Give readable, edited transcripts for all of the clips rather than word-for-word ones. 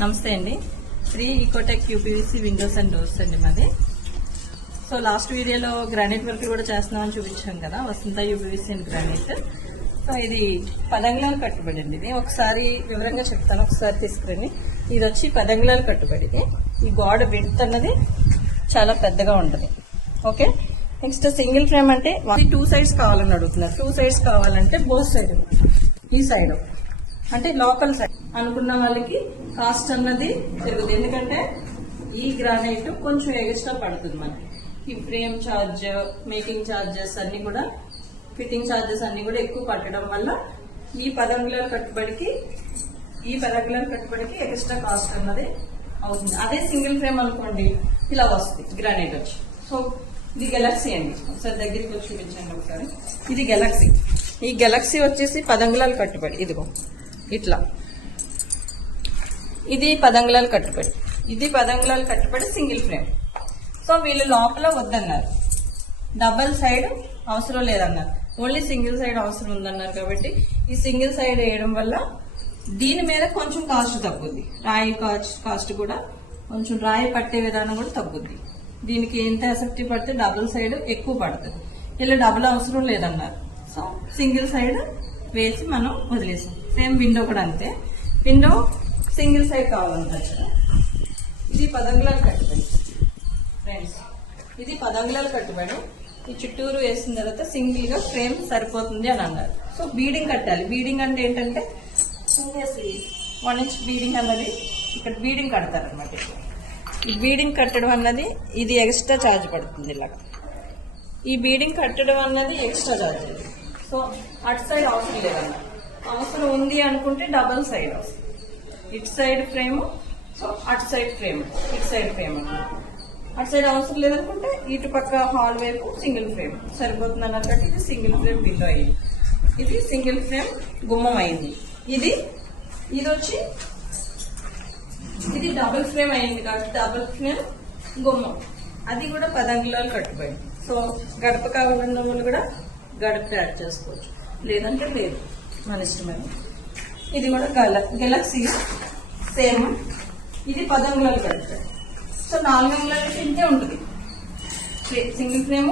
నమస్తే అండి. Sri Ecotech UPVC windows and doors అండి మాది. సో లాస్ట్ వీడియోలో గ్రానైట్ వర్క్ కూడా చేస్తున్నామని చూపించాం కదా, Vasantha UPVC and granite. So ఇది 10 అంగుళాలు కట్టుబడింది. ఇది ఒకసారి వివరంగా చెప్తాను, ఒకసారి తీసుకురండి. ఇది వచ్చి 10 అంగుళాలు కట్టుబడింది. ఈ గోడ విడ్త్ అన్నది చాలా పెద్దగా ఉంటుంది. ఓకే, నెక్స్ట్ సింగిల్ ఫ్రేమ్ అంటే 2 సైడ్స్ కావాలని అడుగుతున్నారు. 2 సైడ్స్ కావాలంటే బోత్ సైడ్, ఈ సైడ్ అంటే లోకల్ సైడ్ అనుకున్న వాళ్ళకి కాస్ట్ అన్నది పెరుగుతుంది. ఎందుకంటే ఈ గ్రానైట్ కొంచెం ఎక్స్ట్రా పడుతుంది మనకి. ఈ ఫ్రేమ్ ఛార్జ్, మేకింగ్ ఛార్జెస్ అన్ని కూడా, ఫిట్టింగ్ ఛార్జెస్ అన్ని కూడా ఎక్కువ పట్టడం వల్ల ఈ 10 అంగుళాల కట్టుబడికి ఎక్స్ట్రా కాస్ట్ అన్నది అవుతుంది. అదే సింగిల్ ఫ్రేమ్ అనుకోండి ఇలా వస్తుంది గ్రానైట్ వచ్చి. సో ఇది గెలాక్సీ అండి, ఒకసారి దగ్గరికి వచ్చి చూపించండి ఒకసారి. ఇది గెలాక్సీ. ఈ గెలాక్సీ వచ్చేసి 10 అంగుళాలు కట్టుబడి, ఇదిగో ఇట్లా. ఇది 10 అంగుళాలు కట్టుబడి, ఇది 10 అంగుళాలు కట్టుబడి సింగిల్ ఫ్రేమ్. సో వీళ్ళు లోపల వద్దన్నారు, డబల్ సైడ్ అవసరం లేదన్నారు, ఓన్లీ సింగిల్ సైడ్ అవసరం ఉందన్నారు. కాబట్టి ఈ సింగిల్ సైడ్ వేయడం వల్ల దీని మీద కొంచెం కాస్ట్ తగ్గుద్ది. రాయి కాస్ట్ కూడా కొంచెం, రాయి పట్టే విధానం కూడా తగ్గుద్ది. దీనికి ఎంత ఎసెప్టివ్ పడితే డబుల్ సైడ్ ఎక్కువ పడుతుంది. ఇలా డబుల్ అవసరం లేదన్నారు. సో సింగిల్ సైడ్ వేసి మనం వదిలేసాం. సేమ్ విండో కూడా అంతే, విండో సింగిల్ సైడ్ కావాలంటారు. ఇది 10 అంగుళాలు కట్టుబడి ఫ్రెండ్స్, ఇది 10 అంగుళాలు కట్టుబడి. ఈ చుట్టూరు వేసిన తర్వాత సింగిల్ గా ఫ్రేమ్ సరిపోతుంది అని అన్నారు. సో బీడింగ్ కట్టాలి. బీడింగ్ అంటే ఏంటంటే 1 ఇంచ్ బీడింగ్ అన్నది ఇక్కడ బీడింగ్ కడతారు అనమాట. ఈ బీడింగ్ కట్టడం అన్నది ఇది ఎక్స్ట్రా ఛార్జ్ పడుతుంది. ఇలాగా ఈ బీడింగ్ కట్టడం అన్నది ఎక్స్ట్రా ఛార్జ్. సో అటు సైడ్ అవసరం లేదన్న, అవసరం ఉంది అనుకుంటే డబల్ సైడ్ వస్తుంది. ఇటు సైడ్ ఫ్రేమ్, సో అటు సైడ్ ఫ్రేమ్, ఇటు సైడ్ ఫ్రేమ్ అన్నమాట. అటు సైడ్ అవసరం లేదనుకుంటే ఇటు పక్క హాల్ వైపు సింగిల్ ఫ్రేమ్ సరిపోతుంది అన్నారు. కాబట్టి ఇది సింగిల్ ఫ్రేమ్ విండో అయింది, ఇది సింగిల్ ఫ్రేమ్ గుమ్మం అయింది. ఇది వచ్చి ఇది డబుల్ ఫ్రేమ్ అయింది కాబట్టి డబుల్ ఫ్రేమ్ గుమ్మం, అది కూడా 10 అంగుళాలు కట్టుబడి. సో గడప కావాలన్న వాళ్ళు కూడా గడప యాడ్ చేసుకోవచ్చు, లేదంటే లేదు, మన ఇష్టమైన. ఇది కూడా గెలాక్సీ సేమ్, ఇది 10 అంగుళాలు కట్టుబడి. సో 4 అంగుళాలు ఇంతే ఉంటుంది సింగిల్ ఫ్రేమ్,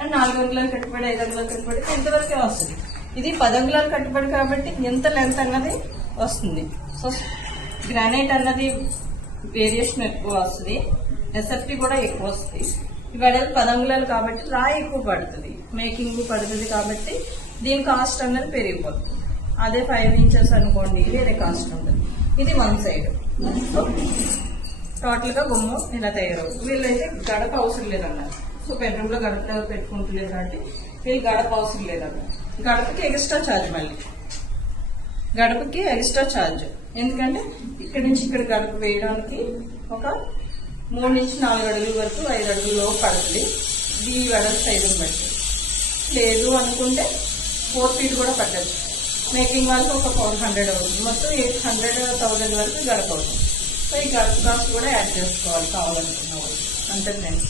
అండ్ 4 అంగుళాలు కట్టుబడి, 5 అంగుళాలు కట్టుబడి ఇంతవరకే వస్తుంది. ఇది 10 అంగుళాలు కట్టుబడి కాబట్టి ఎంత లెంత్ అన్నది వస్తుంది. సో గ్రానైట్ అన్నది వేరియేషన్ ఎక్కువ వస్తుంది, ఎస్ఎఫ్టీ కూడా ఎక్కువ వస్తుంది. ఇవాళ 10 అంగుళాలు కాబట్టి రాయి ఎక్కువ పడుతుంది, మేకింగ్ పడుతుంది. కాబట్టి దీని కాస్ట్ అన్నది పెరిగిపోతుంది. అదే 5 ఇంచెస్ అనుకోండి, వేరే కాస్ట్ ఉంటుంది. ఇది 1 సైడ్. సో టోటల్ గా గుమ్మం ఇలా తయారవుతుంది. వీళ్ళైతే గడప అవసరం లేదన్నారు. సో బెడ్రూమ్ లో గడప పెట్టుకుంటలేదు కాబట్టి వీళ్ళు గడప అవసరం లేదన్నారు. గడపకి ఎక్స్ట్రా ఛార్జ్, మళ్ళీ గడపకి ఎక్స్ట్రా ఛార్జ్. ఎందుకంటే ఇక్కడి నుంచి ఇక్కడ గడప వేయడానికి ఒక 3 నుంచి 4 అడుగుల వరకు, 5 అడుగుల పడుతుంది. ఈ వెడల్పు 5 బట్టి. లేదు అనుకుంటే 4 ఫీట్ కూడా పట్టదు. మేకింగ్ వాళ్ళకి ఒక 400 అవుతుంది. మొత్తం 800,000 వరకు గడప అవుతుంది. సో ఈ గడప కాస్ట్ కూడా యాడ్ చేసుకోవాలి కావాలనుకున్న వాళ్ళు. అంతే ఫ్రెండ్స్.